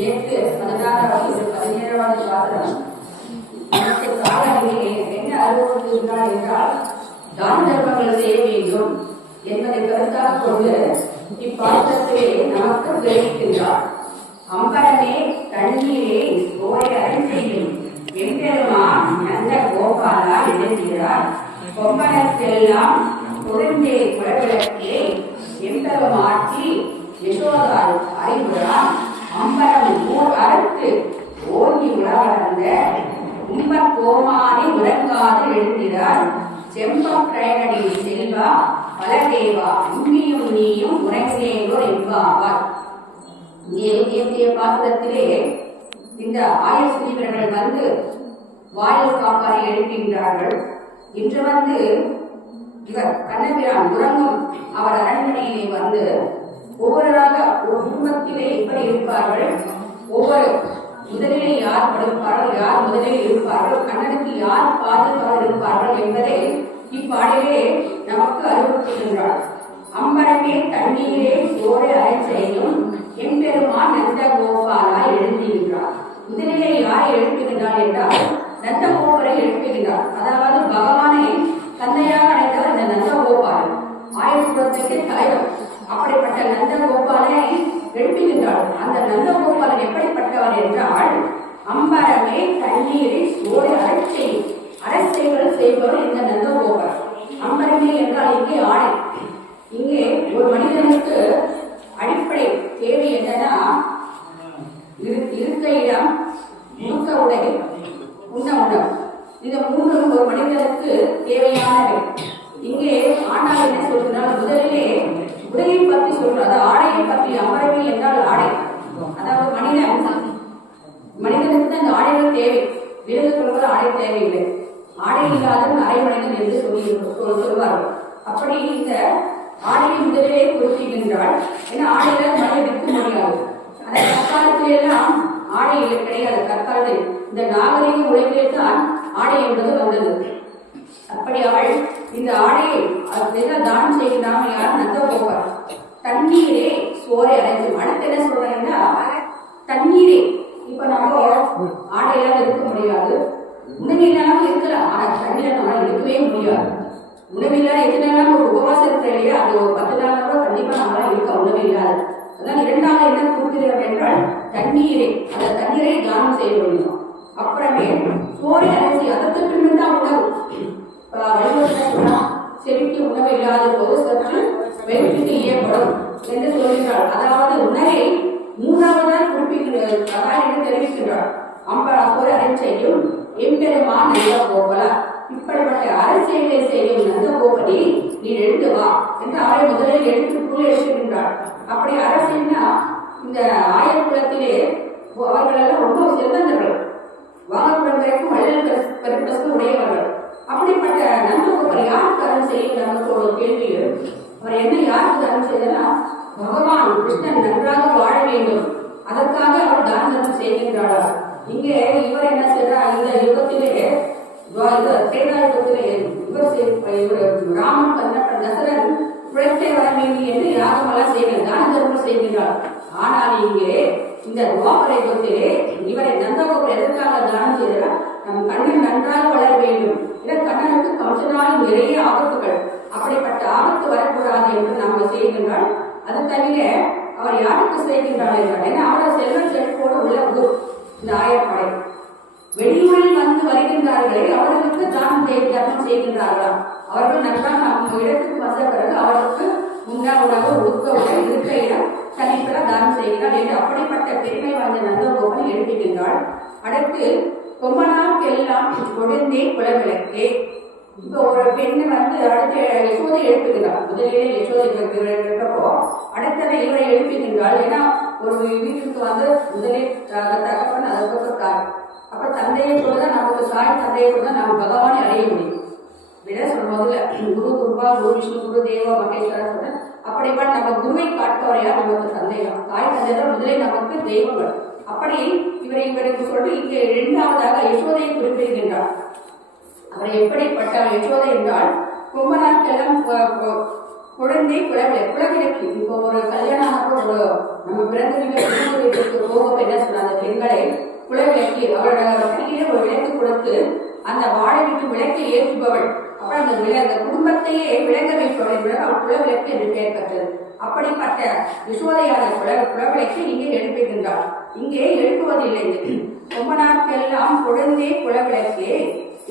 நேற்று 16வது 17வது பாத்திரம் நமக்கு காலையிலே என்ன அறிவுறுத்துகிறார் என்றால் தான தர்மங்கள் செய்ய வேண்டும் என்பதை கருத்தாக கொண்டு இப்பாத்திரத்திலே நமக்கு தெரிவிக்கின்றார். அம்பரமே தண்ணீரே ஓரை அரண் செய்யும் எம்பெருமான் நந்த கோபாலா எழுதுகிறார். கொம்பனத்தெல்லாம் குழந்தை குலவிளக்கே எம்பெருமாட்டி யசோதார் அறிவுறான் அம்பரம் ஊர் அறுத்து ஓங்கி உலவளர்ந்த உம்பர் கோமானி உறங்காது எழுதுகிறார். செம்பக்கழகடி செல்வா பலதேவா உண்மையும் நீயும் உறங்கினேங்கோ என்பாவார். இங்கே பாத்திரத்திலே இந்த ஆயஸ்ரீவர்கள் வந்து வாயில் காப்பாரை எழுப்புகின்றார்கள். இன்று வந்து இவர் கண்ணபிரான் உறங்கும் அவர் அரண்மனையிலே வந்து ஒவ்வொருவராக ஒரு குடும்பத்திலே எப்படி இருப்பார்கள், ஒவ்வொரு முதலிலே யார் படுப்பார்கள், யார் முதலில் இருப்பார்கள், கண்ணனுக்கு யார் பாதுகாவல் இருப்பார்கள் என்பதை இப்பாடிலே நமக்கு அறிவுறுத்துகின்றார். அம்பரமே தண்ணீரே சோரை அரண் செய்யும் எம்பெருமான் நந்த கோபாலா எழுதுகின்றார். முதலிலே யாரை எழுப்புகின்றார் என்றால் நந்தகோபரை எழுப்புகின்றார். அதாவது பகவானை தந்தையாக அழைத்தவர் இந்த நந்தகோபாலன், ஆயுர்வேதத்துக்கு தலைவர். அப்படிப்பட்ட நந்தகோபாலை எழுப்புகின்றார். அந்த நந்தகோபாலன் எப்படிப்பட்டவர் என்றால் அம்பரமே தண்ணீரை சோரை அரண் செய்யும் அரசியல்கள் செய்பவர் இந்த நந்தகோபால். அம்பரமே என்றால் இங்கே ஆடை. இங்கே ஒரு மனிதனுக்கு அடிப்படை தேவை என்னன்னா இருக்க இடம், முழுக்க உடை, உண்ண உணவு. இந்த மூன்றும் ஒரு மனிதனுக்கு தேவையானவை. இங்கே ஆண்டாள் என்ன சொல்கிறார், முதலிலே உடையை பற்றி சொல்றாரு, ஆடையை பற்றி. அம்பரமே என்றால் ஆடை, அதாவது மனிதனுக்கு அந்த ஆடைகள் தேவை. விலங்கு சொல்வது ஆடை தேவையில்லை. ஆடை இல்லாத அரை மனிதன் என்று சொல்வார்கள். அப்படி இந்த ஆடையை முதலிலே குறிப்பிடுகின்றாள். ஏன்னா ஆடையில மனிதன் இருக்க முடியாது. அந்த கற்காலத்திலே எல்லாம் ஆடை கிடையாது. கற்காலத்தில் இந்த நாகரிக உலகிலே தான் ஆடை என்பது வந்தது. அப்படி அவள் இந்த ஆடையை தானம் செய்கிறாங்க. யார்? நந்தகோபால். தண்ணீரே சோரை அடைஞ்சும். அடுத்து என்ன சொல்றாங்கன்னா தண்ணீரே. இப்ப நம்ம ஆடையெல்லாம் இருக்க முடியாது, உணவில்லாம இருக்கலாம். ஆனா தண்ணீரை நம்மளால இருக்கவே முடியாது. உணவில்லாத எத்தனை நாள் ஒரு உபவாசம் இருக்கிற இல்லையா, அது ஒரு 10 நாள் கூட கண்டிப்பா நம்மளால இருக்க உணவு இல்லாது. அதான் இரண்டாவது என்ன கொடுக்கிறார் என்றால் தண்ணீரை, அந்த தண்ணீரை தானம் செய்ய வேண்டும். அப்புறமே சோரை அரைச்சி, அதற்கு பின்பு தான் உணவு. செவிக்கு உணவு இல்லாத போது சற்று வெறுப்பிற்கு ஏற்படும் என்று சொல்கிறார். அதாவது உணவை மூன்றாவதான் குறிப்பிடுகிறார், தெரிவிக்கின்றார். சோரை அரைச்சையும் எம்பெருமான் நந்தகோபாலா, இப்படிப்பட்ட அரசியலை செய்யும் நந்தகோபடி நீ எழுந்து வா என்று அவரை முதலில் எழுத்துக்குள் எழுதுகின்றார். அப்படி அரசியல்னா இந்த ஆயர் குலத்திலே அவர்கள் எல்லாம் ரொம்ப செல்வந்தர்கள், வாங்கப்படும் வரைக்கும் வள்ளல் பெரும்பசு உடையவர்கள். அப்படிப்பட்ட நந்தகோபர் யாருக்கு அருள் செய்யும் நமக்கு ஒரு கேள்வி. அவர் என்ன யாருக்கு அருள் செய்தனா, பகவான் கிருஷ்ணன் நன்றாக வாழ வேண்டும், அதற்காக அவர் தான தர்மம் செய்கின்றார். இங்கே இவர் என்ன செய்தார், இந்த யுகத்திலே ராமன் தசரன் குழந்தை வர வேண்டும் என்று யாகமெல்லாம் செய்கிறார், தான தர்மம் செய்கிறார். ஆனால் இங்கே இந்த துவாபர யுகத்திலே இவரை நந்தகோபர் எதற்காக தானம் செய்தார், நம் கண்ணன் நன்றாக வளர வேண்டும். கண்ணனுக்கு கம்சனாலும் நிறைய ஆபத்துகள், அப்படிப்பட்ட ஆபத்து வரக்கூடாது என்று நம்ம செய்கின்றால். அது தவிர அவர் யாருக்கு செய்கின்றார் என்றால், ஏன்னா அவரோட செல்வ செழிப்போடு உள்ள ஊர் இந்த ஆயப்படை. வெளியூரில் வந்து வருகின்றார்களே அவர்களுக்கு தானம் தர்மம் செய்கின்றார்களா, அவர்கள் நன்றாக நம்ம இடத்துக்கு வந்த பிறகு அவர்களுக்கு உண்ண உணவு, உடுக்க உடை, இருக்க இடம் தனிப்பட தானம் செய்கிறார் என்று அப்படிப்பட்ட பெருமை வாய்ந்த நந்தகோபன் எழுப்புகின்றாள். அடுத்து கொம்பனாக்கெல்லாம் கொடுந்தே குலவிளக்கே. இப்ப ஒரு பெண்ணு வந்து அடுத்த யசோதை எழுப்புகிறார். முதலிலே யசோதை இருக்கப்போ அடுத்ததை இவரை எழுப்புகின்றாள். ஏன்னா ஒரு வீட்டுக்கு வந்து முதலில் தகப்பன், அதுக்கப்புறம் தாய். அப்ப தந்தையை சொல்லுதான் நமக்கு தாய், தந்தையை சொல்லுதான் நம்ம பகவானை அடைய முடியும். விட சொல்வதில்ல, குரு குருபா, குரு விஷ்ணு, குரு தேவா மகேஸ்வரர் சொல்ற அப்படிப்பட்ட நம்ம குருவை காட்டுவரையா நமக்கு தந்தைகள், தாய் தந்தைகள் முதலில் நமக்கு தெய்வங்கள். அப்படி இவருக்கு சொல்லி இங்கே இரண்டாவதாக யசோதையை குறிப்பிடுகின்றார். அவர் எப்படிப்பட்டவர் யசோதை என்றால், கொம்பனாக்கெல்லாம் குழந்தை குலவிளக்கு. இப்போ ஒரு கல்யாணம் ஒரு நம்ம பிறந்த வீட்டுக்கு போக என்ன சொன்ன அந்த பெண்களை குலவிளக்கு அவரோட கையிலே ஒரு விளக்கு கொடுத்து அந்த வாழை விட்டு விளக்கை ஏற்றுபவள், அப்புறம் அந்த குடும்பத்தையே விளங்க வைப்பவள் என்பது அவள் குலவிளக்கு என்று பெயர் பெற்றது. அப்படிப்பட்ட யசோதையான குலவிளக்கை இங்கே எழுப்புகின்றாள். இங்கே எழுப்புவதில்லை. கொம்பனார்க்கெல்லாம் குழந்தை குலவிளக்கே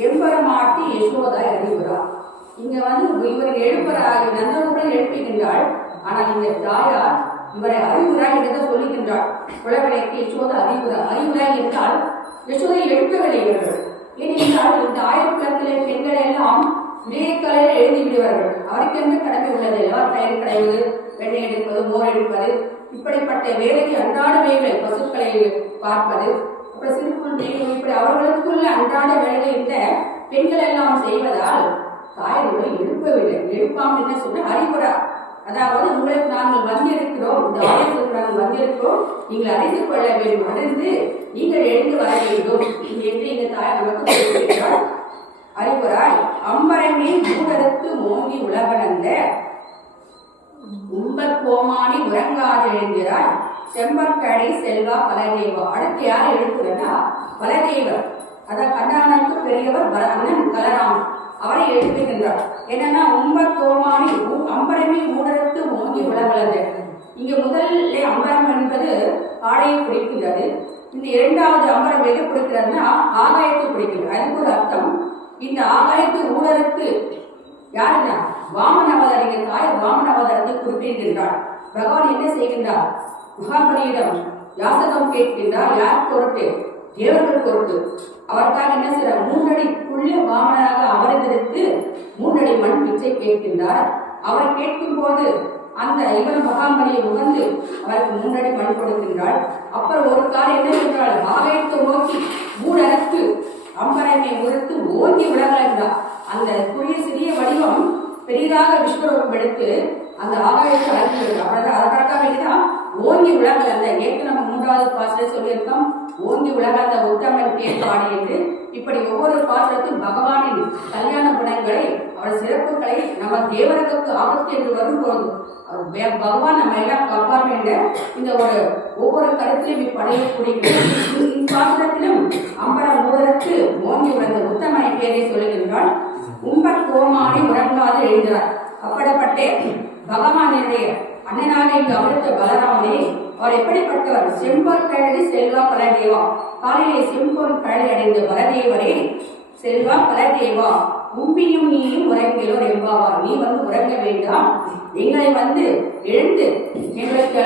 எம்பெருமாட்டி யசோதா எழுப்புகிறார். இங்க இவர் எழுப்புறார், நந்தகோபுரம் எழுப்புகின்றாள். ஆனால் இந்த தாயார் இவரை அறிவுராய் என்று சொல்லுகின்றாள். குலவிளக்கு யசோதா அறிவுராய் என்றால் யசோதை எழுப்பவில்லை இவர்கள். ஏனென்றால் இந்த ஆயிரக்குளத்திலே பெண்கள் எல்லாம் ஒரே கலையில் எழுதி விடுவார்கள். அவருக்கென்று கடமை உள்ளது. தயிர் கடைவது, வெண்ணெய் எடுப்பது, மோர் எடுப்பது, இப்படிப்பட்ட வேலைக்கு அன்றாட வேலை, பசுக்களை பார்ப்பது, அப்புறம் சிறுபுல் மேலும் இப்படி அவர்களுக்குள்ள அன்றாட வேலைகள் இந்த பெண்கள் எல்லாம் செய்வதால் தாயர்களை எழுப்பவில்லை. எழுப்பாமல் என்ன சொன்ன அறிவுரா, அதாவது உங்களுக்கு நாங்கள் வந்திருக்கிறோம், இந்த ஆலயத்திற்கு நாங்கள் வந்திருக்கிறோம், நீங்கள் அறிந்து கொள்ள வேண்டும், அறிந்து நீங்கள் எழுந்து வர வேண்டும் என்று இந்த தாயார் நமக்கு சொல்லியிருக்கிறார். அறிவுராய் அம்பரமே மூடறுத்து மோங்கி உலகளந்த உம்பர் கோமானி உறங்காது எழுகிறாய் செம்பற்கடை செல்வா பலதேவா. அடுத்து யார் எழுப்புறா? பலதேவர், அதாவது கண்ணானுக்கு பெரியவர் அண்ணன் கலராமன், அவரை எழுப்புகின்றார். என்னன்னா உம்பர் கோமானி அம்பரமே மூடறுத்து மோங்கி உலகளந்த. இங்க முதல்ல அம்பரம் என்பது ஆடையை குறிக்கின்றது. இந்த இரண்டாவது அம்பரம் எது குறிக்கிறதுனா ஆகாயத்தை குறிக்கிறது. அதுக்கு ஒரு அர்த்தம். இந்த ஆகாயத்தை ஊடறுத்து யாருன்னா வாமன அவதாரிக தாய் வாமன அவதாரத்தை குறிப்பிடுகின்றார். பகவான் என்ன செய்கின்றார்? மகாபலியிடம் யாசகம் கேட்கின்றார். யார் பொருட்டு? தேவர்கள் பொருட்டு. அவருக்காக என்ன செய்யறார்? 3 அடிக்குள்ள வாமனாக அமர்ந்திருத்து 3 அடி மண் பிச்சை கேட்கின்றார். அவர் கேட்கும் போது அந்த இவர் மகாபலியை உகந்து அவருக்கு 3 அடி மண் கொடுக்கின்றார். அப்புறம் ஒரு கால் என்ன செய்கிறாள்? ஆகாயத்தை நோக்கி மூடறுத்து அம்பரமை உறுத்து ஓங்கி விளங்குகிறார். அந்த சிறிய வடிவம் பெரிதாக விஸ்வரூபம் எடுத்து அந்த ஆகாயத்தை அழைக்கிறார். அதற்காக வேண்டிதான் ஓங்கி விளங்கல். அந்த ஏற்க நம்ம 3வது பாசலை சொல்லியிருக்கோம், ஓங்கி விளங்கல் அந்த உத்தமன் கேட்பாடு என்று. இப்படி ஒவ்வொரு பாசலத்தும் பகவானின் கல்யாண குணங்களை, அவர் சிறப்புகளை, நம்ம தேவர்களுக்கு ஆபத்து என்று வரும்போது பகவான் நம்ம எல்லாம் காப்பாற்ற வேண்ட இந்த ஒவ்வொரு கருத்திலும் இப்படையக்கூடிய பாசனத்திலும் அம்பரம் மூடருக்கு ஓங்கி விளந்த உத்தமனை பேரை சொல்லுகின்றால் உம்பர் கோமானி உறங்காது எழுகிறார். அப்படிப்பட்ட பகவானுடைய அண்ணனாக இங்கு அமர்த்த பலராமனே அவர் எப்படிப்பட்டவர்? செம்பொன் கழடி செல்வா பலதேவா. காலையிலே செம்பொன் கழடி அடைந்த பலதேவரே, செல்வா பலதேவா, உம்பியும் நீயும் உறங்கிலோர் எம்பாவார். நீ உறங்க வேண்டாம், எங்களை எழுந்து எங்களுக்கு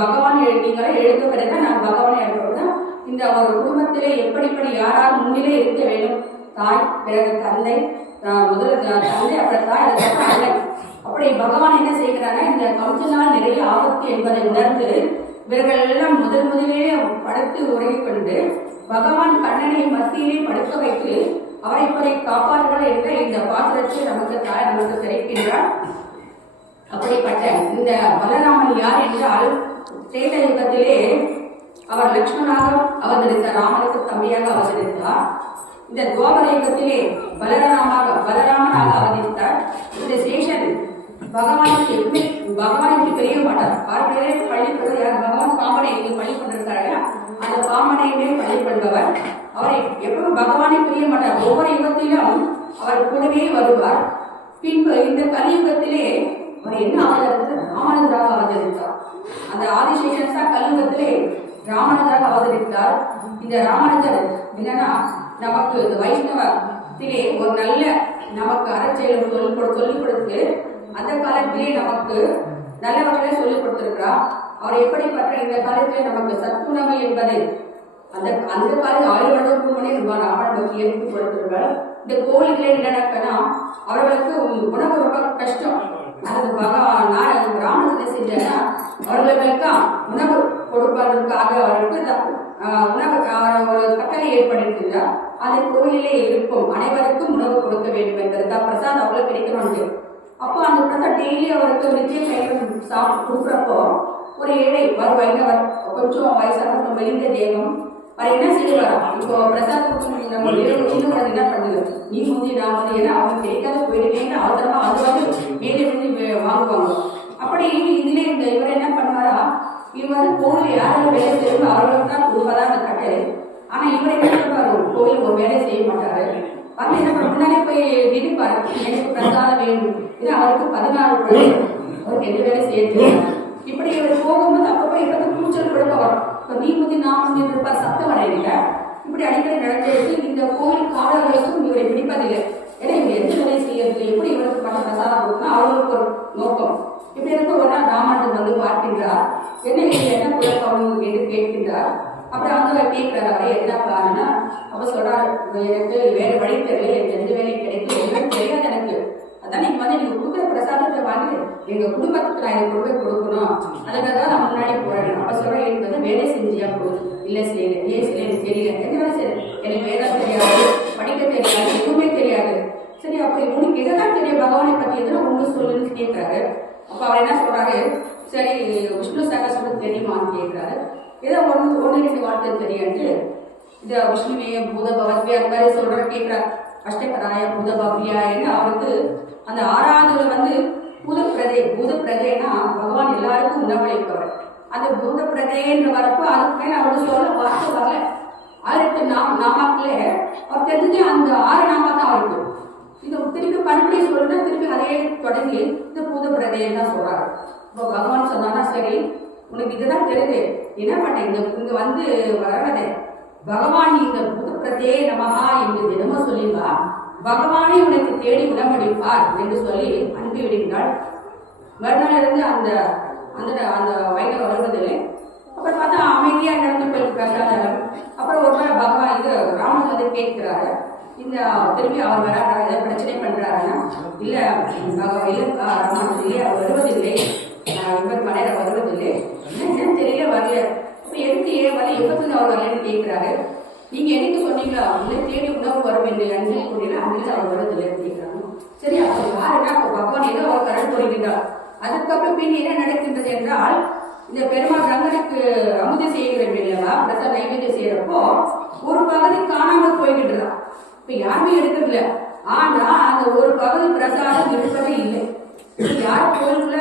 பகவான் நீங்களை எழுந்த பிறகு நான் பகவானை எழுதுறதுதான். இந்த ஒரு குடும்பத்திலே எப்படிப்படி யாரால் முன்னிலை இருக்க வேண்டும்? தாய், பிறகு தந்தை, முதல்ல தந்தை, அப்புறம் தாய், அதுக்கப்புறம் அண்ணன். அப்படி பகவான் என்ன செய்கிறாங்க? இந்த கம்சனால் நிறைய ஆபத்து என்பதை உணர்ந்து இவர்கள் எல்லாம் முதலிலே படுத்து உறங்கிக் கொண்டு பகவான் கண்ணனை மத்தியிலே படுக்க வைத்து அவரை இப்படி காப்பாற்றுகள் என்ற இந்த பாத்திரத்தை நமக்கு தாய் நமக்கு கிடைக்கின்றார். அப்படிப்பட்ட இந்த பலராமன் யார் என்றால் திரேதா யுகத்திலே அவர் லட்சுமணாக அவதரித்தார், ராமனுக்கு தம்பியாக அவதரித்தார். இந்த துவாபர யுகத்திலே பலராமனாக அவதரித்தார். இந்த சேஷன் பகவானுக்கு தெரிய மாட்டார். பார்க்கிறே பள்ளிப்படுவது யார்? பகவான் பாம்பனை இங்கு பள்ளி கொண்டிருக்காரு. அந்த பாம்பனையுமே பள்ளிப்படுபவர். அவரை எப்பவும் பகவானை புரிய மாட்டார். ஒவ்வொரு யுகத்திலும் அவர் கூடவே வருவார். பின்பு இந்த கலியுகத்திலே அவர் என்ன அவதரித்தார்? ராமானுஜராக அவதரித்தார். அந்த ஆதிசேஷன் தான் கலியுகத்திலே ராமானுஜராக அவதரித்தார். இந்த ராமானுஜர் என்னன்னா நமக்கு வைஷ்ணவத்திலே ஒரு நல்ல நமக்கு அறச்செயலும் சொல்லிக் கொடுத்து அந்த காலத்திலே நமக்கு நல்லவர்களை சொல்லிக் கொடுத்திருக்கிறார். அவர் எப்படிப்பட்ட இந்த காலத்திலே நமக்கு சத்துணவு என்பதை அந்த கால 1000 வருடத்துக்கு முன்னே ராமன் நோக்கி எடுத்து கொடுத்திருக்கிறார். இந்த கோவில்களே என்னன்னா அவர்களுக்கு உணவு ரொம்ப கஷ்டம். அது ராமனை செஞ்சா அவர்களுக்கு உணவு கொடுப்பதற்காக அவர்களுக்கு உணவு ஒரு கட்டளை ஏற்படுத்திருந்தார். அது கோவிலே இருக்கும் அனைவருக்கும் உணவு கொடுக்க வேண்டும் என்பதற்காக பிரசாத் அவ்வளவு கிடைக்கணும். அப்போ அந்த பிரசாத் டெய்லி அவருக்கு நிச்சயம் கையில் சாப்பிட்டு கொடுக்குறப்போ ஒரு ஏழை வைணவர் கொஞ்சம் வயசான மெலிந்த தேகம் அவர் என்ன செய்வார்? இப்போ பிரசாத் நம்ம என்ன பண்ணுது? நீ முந்தி நான் வந்து ஏன்னா அவங்க கிடைக்காத போயிடுவேன்னு அவசரமா அது மீதி வாங்குவாங்க. அப்படி இதுல இவர் என்ன பண்ணுவாரா? இது வந்து கோவில் யாரும் வேலை செய்யணும் அவர்களுக்கு தான் கொடுப்பதா அந்த கட்டளை. ஆனா இவர் என்ன பண்ணுவாரு, கோயில் ஒரு வேலை செய்ய மாட்டாரு. வந்து என்ன பண்ண முன்னாடி போய் நினைப்பாரு, எனக்கு பிரசாதம் வேணும். இது அவருக்கு 14 குழந்தை, அவருக்கு எந்த வேலை செய்ய தெரியாது. இப்படி இவர் போகும்போது அப்பப்போ இப்ப கூச்சல் குழப்பம் வரும். இப்போ நீ முந்தி நான் முந்தி இருப்பார், சத்தம் அடையில. இப்படி அடிக்கடி நடந்தது. இந்த கோவில் காவலர்களுக்கும் இவரை பிடிப்பதில்லை. ஏன்னா இவர் எந்த வேலை செய்யறது, எப்படி இவருக்கு பணம் பிரசாதம் கொடுக்கணும் அவர்களுக்கு ஒரு நோக்கம். இப்படி இருக்க ஒரு நாள் ராமானுஜன் வந்து பார்க்கின்றார். என்ன குழப்பம் என்று கேட்கின்றார். அப்புறம் வந்து அவர் கேட்கிறாரு, அவரை என்ன பிளான்னா, அப்ப சொல்றாரு, எனக்கு வேற வழி தெரியல, எனக்கு எந்த வேலையும் கிடைக்கும், எதுவும் தெரியாது எனக்கு. அதான் நீங்க வந்து நீங்க கொடுக்குற பிரசாதத்தை வாங்கி எங்க குடும்பத்துக்கு நான் எனக்கு கொடுக்கணும், அதுக்காக தான் நான் முன்னாடி போறேன். அப்ப சொல்றேன், எனக்கு வந்து வேலை செஞ்சியா போதும். இல்ல செய்யல, ஏன் செய்யல எனக்கு தெரியல, என்ன வேலை செய்யல, எனக்கு வேதம் தெரியாது, படிக்க தெரியாது, எதுவுமே தெரியாது. சரி, அப்ப உனக்கு எதான் தெரியும் பகவானை பத்தி எதுவும் ஒண்ணு சொல்லுன்னு கேட்கிறாரு. அப்ப அவர் என்ன சொல்றாரு, சரி விஷ்ணு சகஸ்ரம் தெரியுமான்னு கேட்கிறாரு. ஏதோ ஒன்று 2 வார்த்தை தெரியாது. இந்த விஷ்ணுவே பூத பவத்வே அந்த மாதிரி சொல்ற கேட்கிறார். அஷ்டகராய பூத பவ்யான்னு அவருக்கு அந்த 6வது வந்து பூதப்பிரதேனா பகவான் எல்லாருக்கும் உணவளிப்பவர். அந்த பூதப்பிரதேன்ற வரப்போ அதுக்கு மேல அவருக்கு சொல்ல வார்த்தை வரல. 6 நாமாக்களே அவர் தெரிஞ்சு அந்த 6 நாமா தான் அவருக்கு. இது திருப்பி பண்படி சொல்ற திருப்பி அதே தொடங்கி இந்த பூதப்பிரதேன்னு தான் சொல்றாரு. இப்போ பகவான் சொன்னானா, சரி உனக்கு இதுதான் தெரியுது, என்ன பண்ண இங்க வந்து வரவதே பகவான் இந்த பூதப்பிரதே நமகா என்று தினமும் சொல்லிவா, பகவானை உனக்கு தேடி உணவளிப்பார் என்று சொல்லி அனுப்பிவிடுகிறாள். மறுநாள் இருந்து அந்த அந்த அந்த வயதில் வருவதில்லை. அப்புறம் பார்த்தா அமைதியா நடந்து போய் பிரசாதம். அப்புறம் ஒரு நாள் பகவான் இது ராமன் வந்து கேட்கிறாரு, இந்த திரும்பி அவர் வராரா, ஏதாவது பிரச்சனை பண்றாருன்னா, இல்ல இல்லக்கா ராமன் இல்லையா வருவதில்லை, இவர் மலையில வருவதில்லை, என்னன்னு தெரியல வரல. இப்ப எதுக்கு ஏன் வரல, எப்பத்துல அவர் வரலன்னு கேட்கிறாரு. நீங்க எதுக்கு சொன்னீங்களா, உங்களை தேடி உணவு வரும் என்று அன்னைக்கு சொன்னீங்களா, அன்னைக்கு அவர் வருவதில்லைன்னு கேட்கிறாங்க. சரி, அப்ப யாருன்னா அப்ப பகவான் ஏதோ அவர் கடன் போடுகின்றார். அதுக்கப்புறம் பின் என்ன நடக்கின்றது என்றால், இந்த பெருமாள் ரங்கனுக்கு அமுதி செய்கிறோம் இல்லவா, பிரசாத நைவேத்தியம் செய்யறப்போ ஒரு பகுதி காணாமல் போய்கிட்டு. இப்ப யாருமே எடுக்கல. ஆனா அந்த ஒரு பகுதி பிரசாதம் இருப்பதே இல்லை. யாரும் கோயிலுக்குள்ள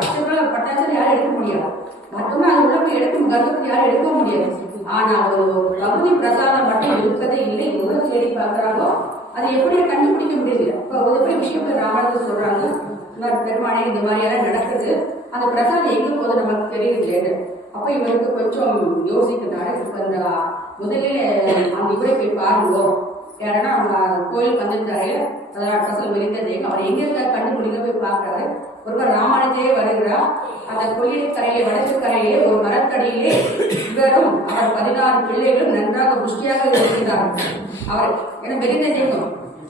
அஷ்டங்களை பட்டாச்சும் யாரும் எடுக்க முடியாது. மற்றவங்க அது உள்ள போய் எடுக்கும் கர்ப்பத்துக்கு யாரும் எடுக்க முடியாது. ஆனா ஒரு பகுதி பிரசாதம் மட்டும் இருப்பதே இல்லை. எவ்வளவு தேடி பார்க்கிறாங்களோ அது எப்படி கண்டுபிடிக்க முடியல. இப்ப ஒரு விஷயம் ராமன் சொல்றாங்க, பெருமாளே இந்த மாதிரி எல்லாம் நடக்குது, அந்த பிரசாதம் எங்க போது நமக்கு தெரியுது. அப்ப இவருக்கு கொஞ்சம் யோசிக்கிறாரு. இப்ப இந்த முதலில் அந்த இவரை போய் பாருங்க, யாருன்னா அவங்க கோயிலுக்கு வந்துட்டாரு, அதெல்லாம் கசல் வெளித்ததே அவர் எங்க கண்டுபிடிக்க போய் பார்க்கறாரு. ஒருவர் ராமானுஜே வருகிறார். அந்த கோயில் கரையிலே வடக்கு கரையிலே ஒரு மரத்தடியிலே இவரும் அவர் 16 பிள்ளைகளும் நன்றாக புஷ்டியாக இருக்கிறார். அவர் ஏன்னா வெளித்த தேகம்.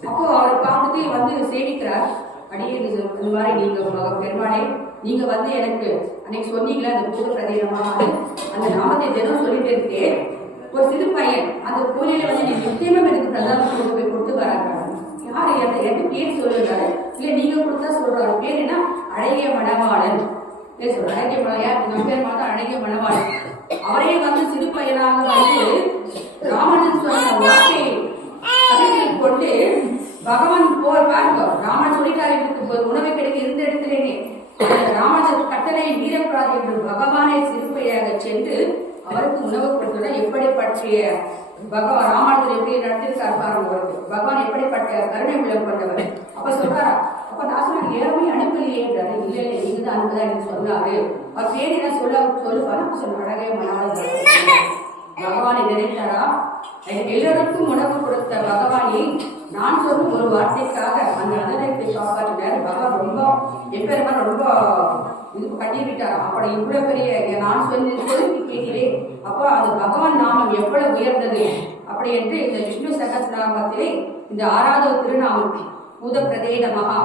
அப்போ அவரை பார்த்துட்டு வந்து சேவிக்கிறார். அடியே இந்த மாதிரி நீங்க பெருமாளே, நீங்க வந்து எனக்கு அன்னைக்கு சொன்னீங்களா அந்த பூத பிரதேசமாக அந்த நாமத்தை தினம் சொல்லிட்டு இருக்கேன். ஒரு சிறு பையன் அந்த கோயில வந்து நீங்க நிச்சயமா எனக்கு பிரசாதம் கொண்டு போய் கொடுத்து வராங்க. யாரு எனக்கு பேர் சொல்லுறாரு, இல்ல நீங்க கொடுத்தா சொல்றாரு. பேர் என்ன, அழகிய மணவாளன் சொல்ற. அழகிய மலையார் நம்ம பேர் பார்த்தா அழகிய மணவாளன். அவரே வந்து சிறு பையனாக வந்து ராமன் சொன்ன வார்த்தையை கொண்டு பகவான் போர் பாருங்க. ராமன் சொல்லிட்டாரு, உணவை கிடைக்க இருந்த இடத்திலேயே ராமன் கட்டளை வீரப்படாது என்று பகவானை சிறுபையாக சென்று அவருக்கு உணவு கொடுத்தோட எப்படி பற்றிய பகவான் ராமானுஜர் எப்படி நடத்திருக்கார் பாருங்க. பகவான் எப்படிப்பட்ட கருணை உள்ள கொண்டவர். அப்ப சொல்றாரா, அப்ப நான் சொன்ன ஏழமே அனுப்பலையே என்றாரு. இல்ல இல்ல நீங்க தான் அனுப்பதான் எனக்கு சொன்னாரு. அவர் பேர் என்ன சொல்லுவாரு சொன்ன அழகே மனவாளன். பகவானை நினைத்தாரா, எல்லோருக்கும் உணவு கொடுத்த பகவானை நான் சொல்லும் ஒரு வார்த்தைக்காக அந்த அனதத்தை காப்பாற்றினார். பகவான் ரொம்ப எப்பெருமா ரொம்ப இது பண்ணிவிட்டார். அப்படி இவ்வளவு பெரிய நான் சொல்லி கேட்கிறேன். அப்போ அந்த பகவான் நாமம் எவ்வளவு உயர்ந்தது அப்படி என்று இந்த விஷ்ணு சகஸ்ரநாமத்திலே இந்த 6வது திருநாமம் பூதப்பிரதே நமகா.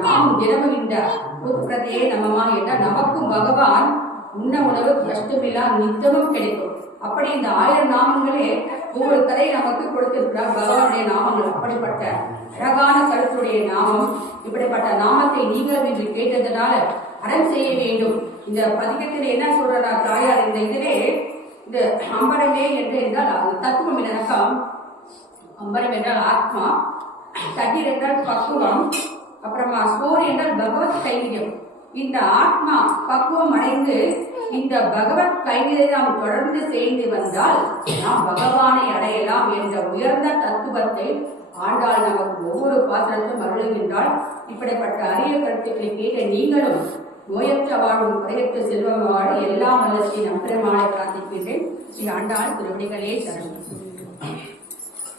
நாம் தினமும் இந்த பூதப்பிரதே நமமா என்றால் நமக்கும் பகவான் உண்ண உணவு கஷ்டமில்லா நித்தமும் கிடைக்கும். அப்படி இந்த 1000 நாமங்களே ஒவ்வொரு கதை நமக்கு கொடுத்திருக்கிறார் பகவானுடைய நாமங்கள். அப்படிப்பட்ட அழகான கருத்துடைய நாமம். இப்படிப்பட்ட நாமத்தை நீங்கள் என்று கேட்டதனால அறம் செய்ய வேண்டும். இந்த பதிகத்தில் என்ன சொல்றா தாயார், இந்த இதிலே இந்த அம்பரமே என்று என்றால் தத்துவம் என்னக்கா, அம்பரம் என்றால் ஆத்மா, தண்ணீர் என்றால் பக்குவம், அப்புறமா சோறு என்றால் பகவத் கைவியம். இந்த ஆத்மா பக்குவம் அடைந்து இந்த பகவத் கைகளை நாம் தொடர்ந்து செய்து வந்தால் நாம் பகவானை அடையலாம் என்ற உயர்ந்த தத்துவத்தை ஆண்டாள் நமக்கு ஒவ்வொரு பாத்திரத்திலும் அருளுகின்றால். இப்படிப்பட்ட அரிய கருத்துக்களை கேட்ட நீங்களும் நோயற்ற வாழும் குறையற்ற செல்வம் வாழ எல்லாம் வளர்ச்சி நம்பெருமானை பிரார்த்திக்கின்றேன். ஸ்ரீ ஆண்டாள் திருவடிகளே சரணம்.